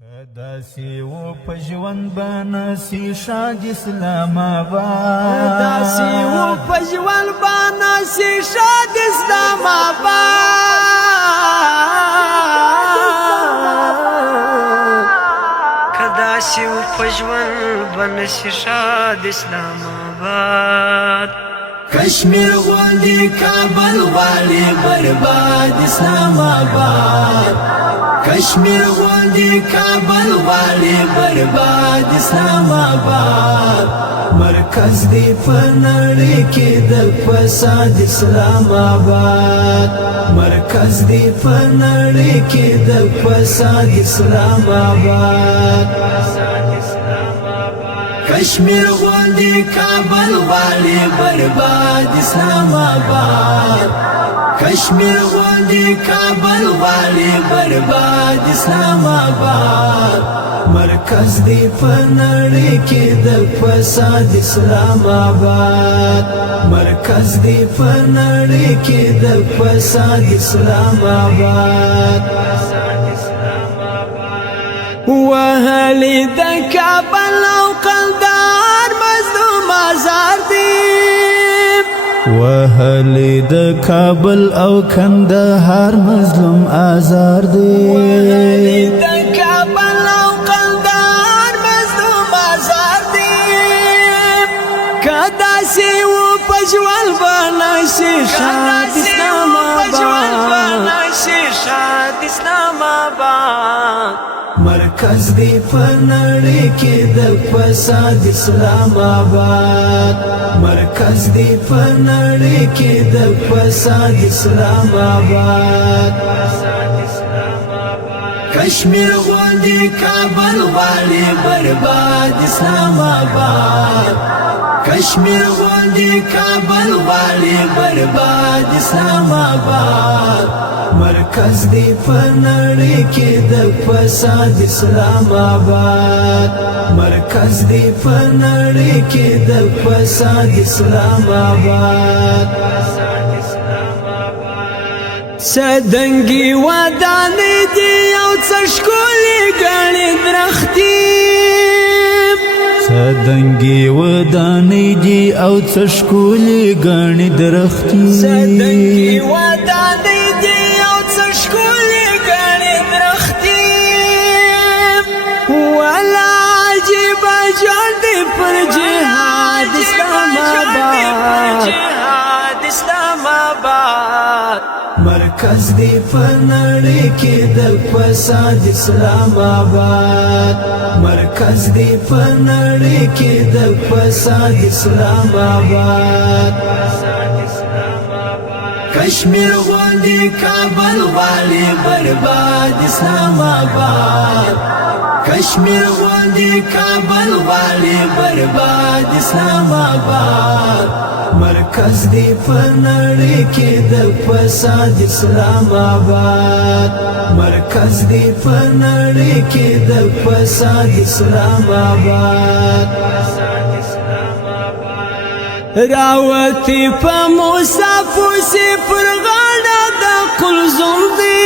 داسي و پجوان بانسی شاد اسلام آباد داسي و پجوان بانسی شاد اسلام آباد کداسي و پجوان بانسی شاد اسلام آباد کشمیر غوندی کابل والی برباد اسلام آباد کشمیر غوندی کابل والی برباد اسلام آباد مرکز دی پنړی کې د فساد اسلام آباد مرکز دی پنړی کې د فساد اسلام آباد کشمیر غوندی کابل والی برباد اسلام آباد کشمیر غوندی کابل والی برباد اسلام آباد مرکز دی پنړی کې د فساد اسلام آباد مرکز دی پنړی کې د فساد اسلام آباد وهلی د کابل او قلدار مظلوم آزار دی وهلی د کابل او کندهار مظلوم آزار دی وهلی د کابل او قلدار مظلوم آزار دی کداسي و پجوال بنشي شاد اسلام آباد مرکز دی پنړی کې د فساد اسلام آباد مرکز دی پنړی کې د فساد اسلام آباد کشمیر غوندی کابل والی برباد اسلام آباد کشمیر غوندی کابل والی برباد اسلام آباد مرکز دی پنړی کې د فساد اسلام آباد مرکز دی پنړی کې د فساد اسلام آباد سدنګي ودانې دی او څشکولې غړې درختي سدنګي ودانې دی او څشکولې غړې درختي سدنګي ودانې دی او څشکولې غړې درختي ولا عجيب جوړ دی پر جهاد اسلام آباد مرکز دی پنړی کې د فساد اسلام آباد مرکز دی پنړی کې د فساد اسلام آباد کشمیر غوندی کابل والی برباد اسلام آباد کشمیر غوندی کابل والی برباد اسلام آباد مرکز دی پنړی کې د فساد اسلام آباد مرکز دی پنړی کې د فساد اسلام آباد راوتی په مصافو سی پر غاړه د قلزم دی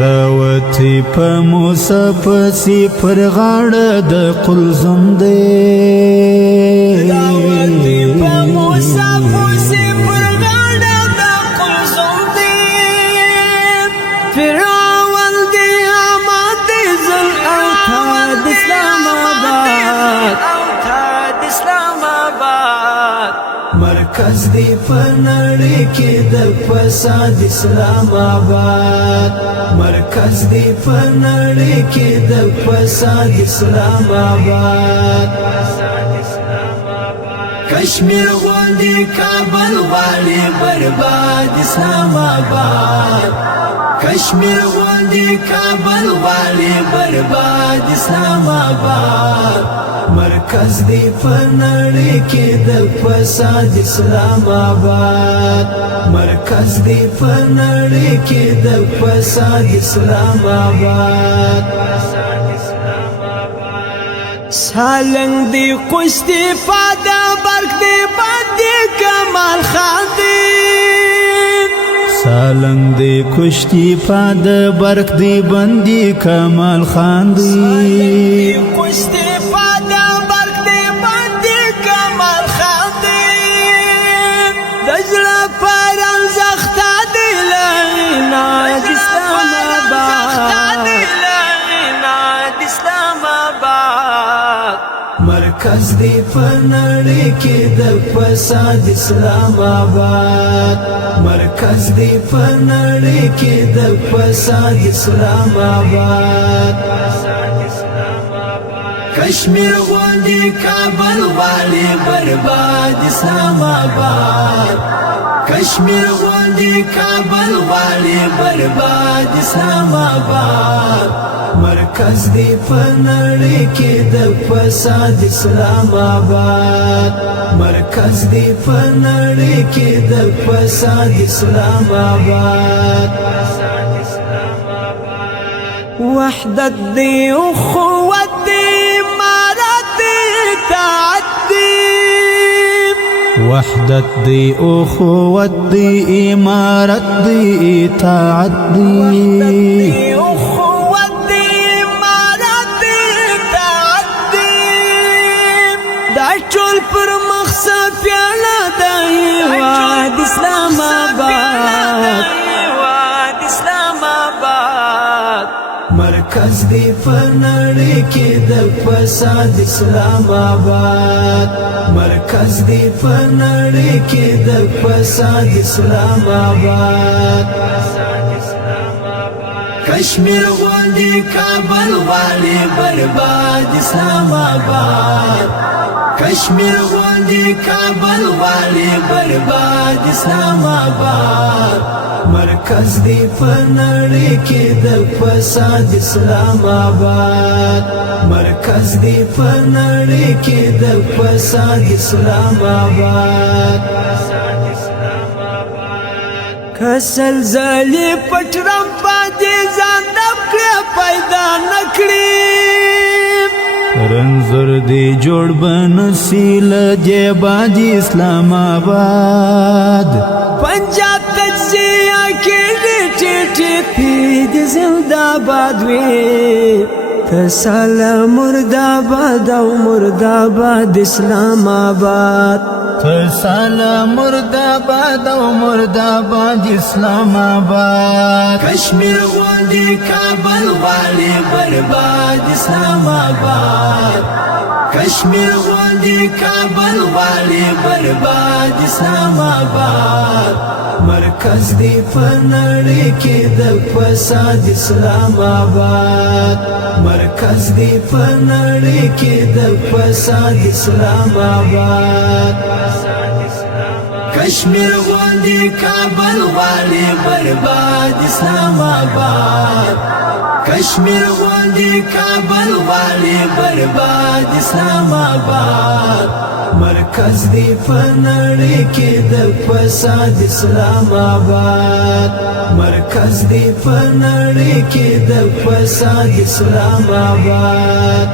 راوتی په مصافو سی پر غاړه د قلزم دی راوتی په مصافو سی پر غاړه د قلزم دی فرعون دی آماد زل اوتاد اسلام آباد مرکز دی پنړی کې د فساد اسلام آباد مرکز دی پنړی کې د فساد اسلام آباد کشمیر غوندی کابل والی برباد اسلام آباد کشمیر غوندی کابل والی برباد اسلام آباد مرکز دی پنړی کې د فساد اسلام آباد مرکز دی پنړی کې د فساد اسلام آباد سالنګ دی قستی فاده برک دی باندې کمال خان دی سالنګ دی کشتی پاد برق دی بندی کمال خان دی کشتی پادا برق دی بندی کمال خان دی دجلا پر انزختا دی لغینا اسلام آباد مرکز دی پنړی کې د فساد اسلام آباد مرکز دی پنړی کې د فساد اسلام آباد کشمیر غوندی کابل والی برباد اسلام آباد کشمیر غوندی کابل والی برباد اسلام آباد مرکز دی پنړی کې د فساد اسلام آباد مرکز دی پنړی کې د فساد اسلام آباد وحدت دی اخوت دی امارت دی اطاعت دی وحدت دی اخوت دی امارت دی اطاعت دی ټول پر مقصد پیاله د هیواد اسلام آباد مرکز دی پنړی کې د فساد اسلام آباد مرکز دی پنړی کې د فساد اسلام آباد کشمیر غوندی کابل والی برباد اسلام آباد کشمیر غوندی کابل والی برباد اسلام آباد مرکز دی پنړی کې د فساد اسلام آباد مرکز دی پنړی کې د فساد اسلام آباد کسلزلی پټرم پاتې ځان دکړه پیدا نکړي رنزور دی جوړ بنسیل جیباج اسلام آباد پنجاب تجزیه کې ټیټ پید زنده‌باد وي فساله مرداباد او مرداباد اسلام آباد فساله مرداباد او مرداباد اسلام آباد کشمیر غوندی کابل والی برباد اسلام آباد کشمیر غوندی کابل والی برباد اسلام آباد مرکز دی پنړی کې د فساد اسلام آباد مرکز دی پنړی کې د فساد اسلام آباد کشمیر غوندی کابل والی برباد اسلام آباد کشمیر غوندی کابل والی برباد اسلام آباد مرکز دی پنړی کې د فساد اسلام آباد مرکز دی پنړی کې د فساد اسلام آباد